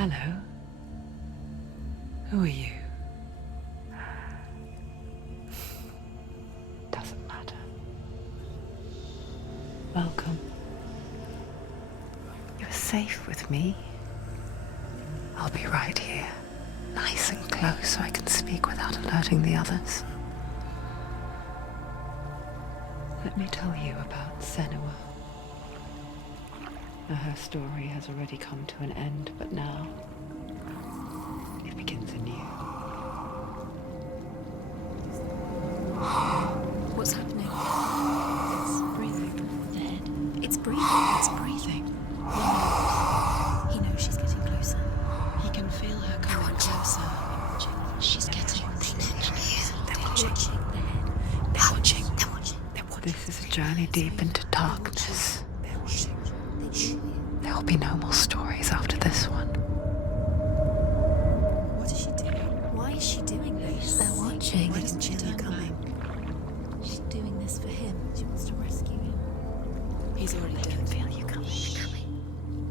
Hello. Who are you? Doesn't matter. Welcome. You're safe with me. I'll be right here, nice and close so I can speak without alerting the others. Let me tell you about Senua. Now, her story has already come to an end, but now it begins anew. What's happening? It's breathing. Dead. It's breathing. It's breathing. He knows she's getting closer. He can feel her coming closer. She's getting closer. They're watching. They're watching. They're watching. This is a journey deep into darkness. There will be no more stories after this one. What is she doing? Why is she doing this? They're watching. Why doesn't she turn coming? She's doing this for him. She wants to rescue him. He's already dead. I can feel you coming.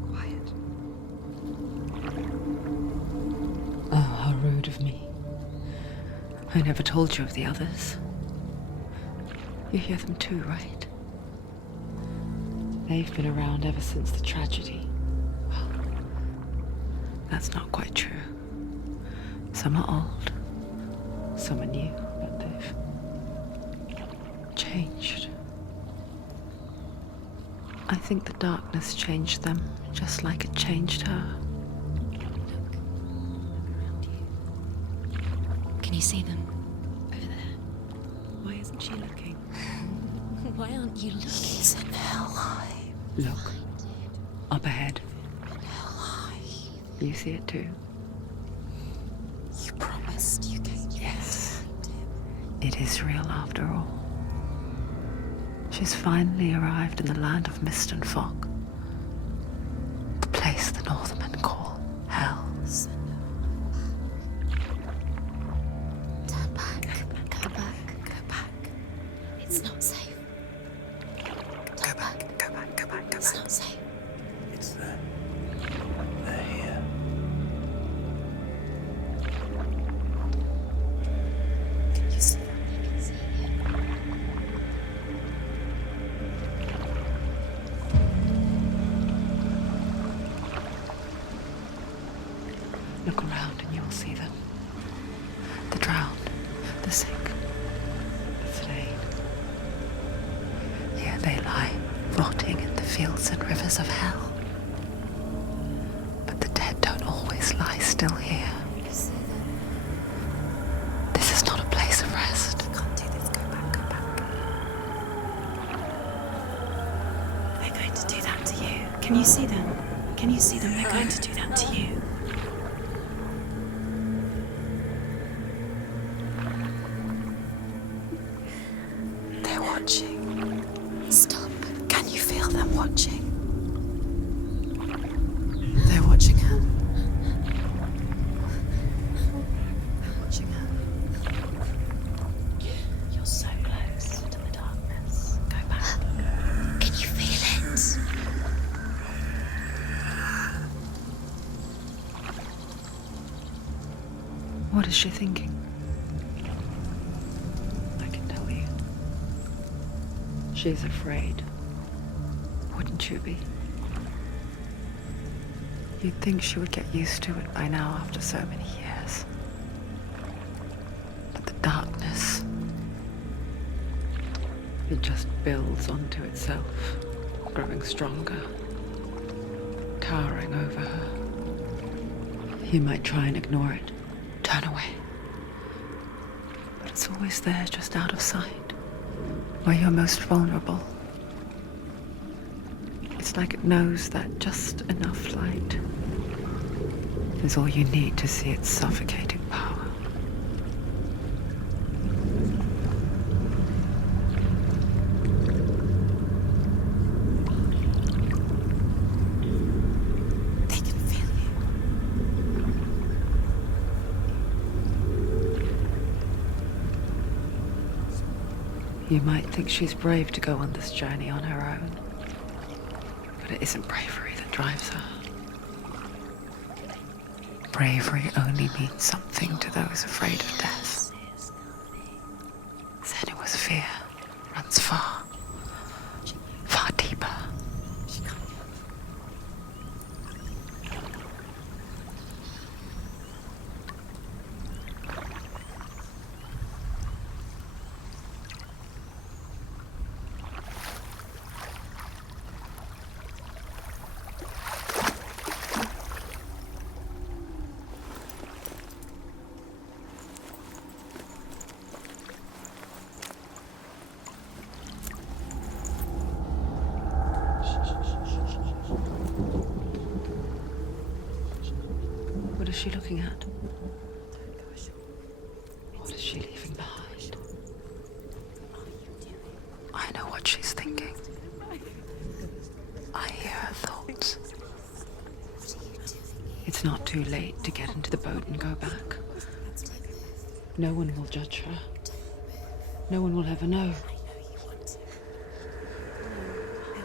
Quiet. Oh, how rude of me. I never told you of the others. You hear them too, right? They've been around ever since the tragedy. Well, that's not quite true. Some are old, some are new, but they've changed. I think the darkness changed them, just like it changed her. Look around you. Can you see them? Over there. Why isn't she looking? Why aren't you looking? He's in hell high. Look, up ahead. Hell high. You see it too? You promised you came. Yes. It is real after all. She's finally arrived in the land of mist and fog. The place the Northmen call hell. Turn back. Go back. Go back. It's not safe. Turn back. Go back. Go back. Go It's back. not safe. It's there. They're here. Can you see them? I can see you. Look around and you'll see them. The drowned, the sick, the slain. Here they lie, rotting in the fields and rivers of hell. But the dead don't always lie still here. You see them? This is not a place of rest. You can't do this. Go back. Go back. They're going to do that to you. Can you see them? Can you see them? They're going to do that to you. They're watching. Stop. Can you feel them watching? They're watching her. They're watching her. You're so close to the darkness. Go back. Can you feel it? What is she thinking? I can tell you. She's afraid. Wouldn't you be? You'd think she would get used to it by now after so many years. But the darkness, it just builds onto itself, growing stronger, towering over her. You might try and ignore it, turn away. But it's always there, just out of sight, where you're most vulnerable. It's like it knows that just enough light is all you need to see its suffocating power. They can feel you. You might think she's brave to go on this journey on her own, but it isn't bravery that drives her. bravery only means something to those afraid of death. Senua's fear runs far, far deeper. What is she looking at? What is she leaving behind? I know what she's thinking. I hear her thoughts. It's not too late to get into the boat and go back. No one will judge her. No one will ever know.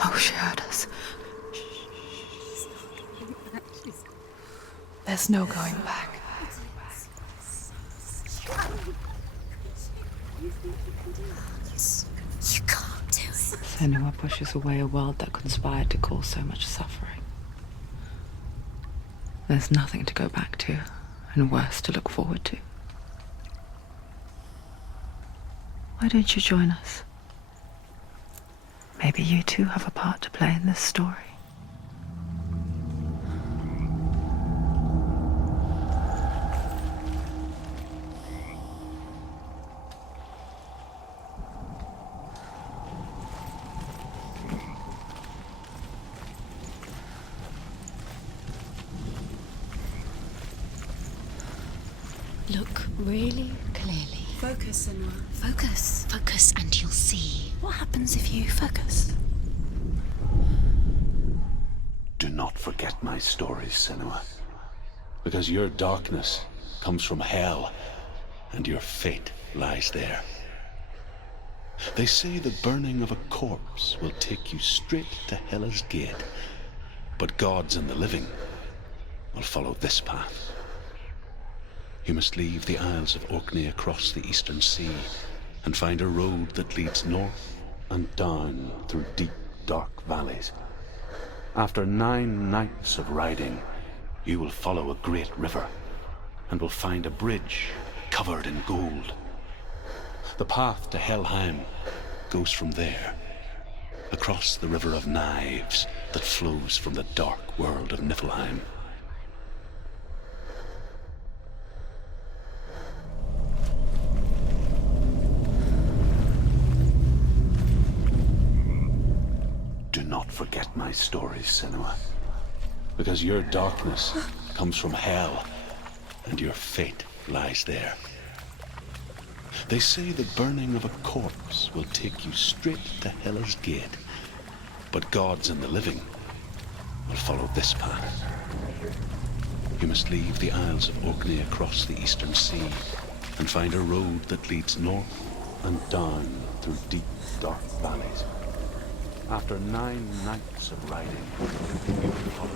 Oh, she heard us. There's no going back. You can't do it. Senua pushes away a world that conspired to cause so much suffering. There's nothing to go back to, and worse to look forward to. Why don't you join us? Maybe you too have a part to play in this story. Look really clearly. Focus, Senua. Focus. Focus and you'll see. What happens if you focus? Do not forget my stories, Senua. Because your darkness comes from hell, and your fate lies there. They say the burning of a corpse will take you straight to Hela's gate, but gods and the living will follow this path. You must leave the Isles of Orkney across the eastern sea and find a road that leads north and down through deep, dark valleys. After 9 nights of riding, you will follow a great river and will find a bridge covered in gold. The path to Helheim goes from there, across the river of knives that flows from the dark world of Niflheim. Do not forget my stories, Senua. Because your darkness comes from hell, and your fate lies there. They say the burning of a corpse will take you straight to Hela's gate, but gods and the living will follow this path. You must leave the Isles of Orkney across the eastern sea and find a road that leads north and down through deep, dark valleys. After 9 nights of riding, you will follow.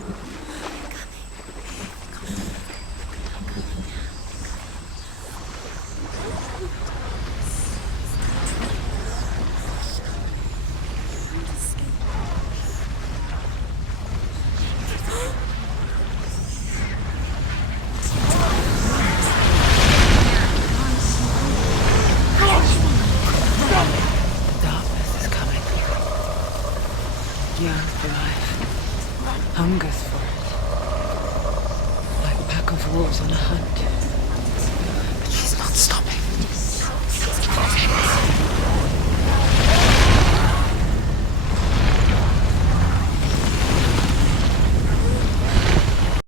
Darkness is coming. Yearns for life. Hungers for it. Like a pack of wolves on a hunt. But she's not stopping.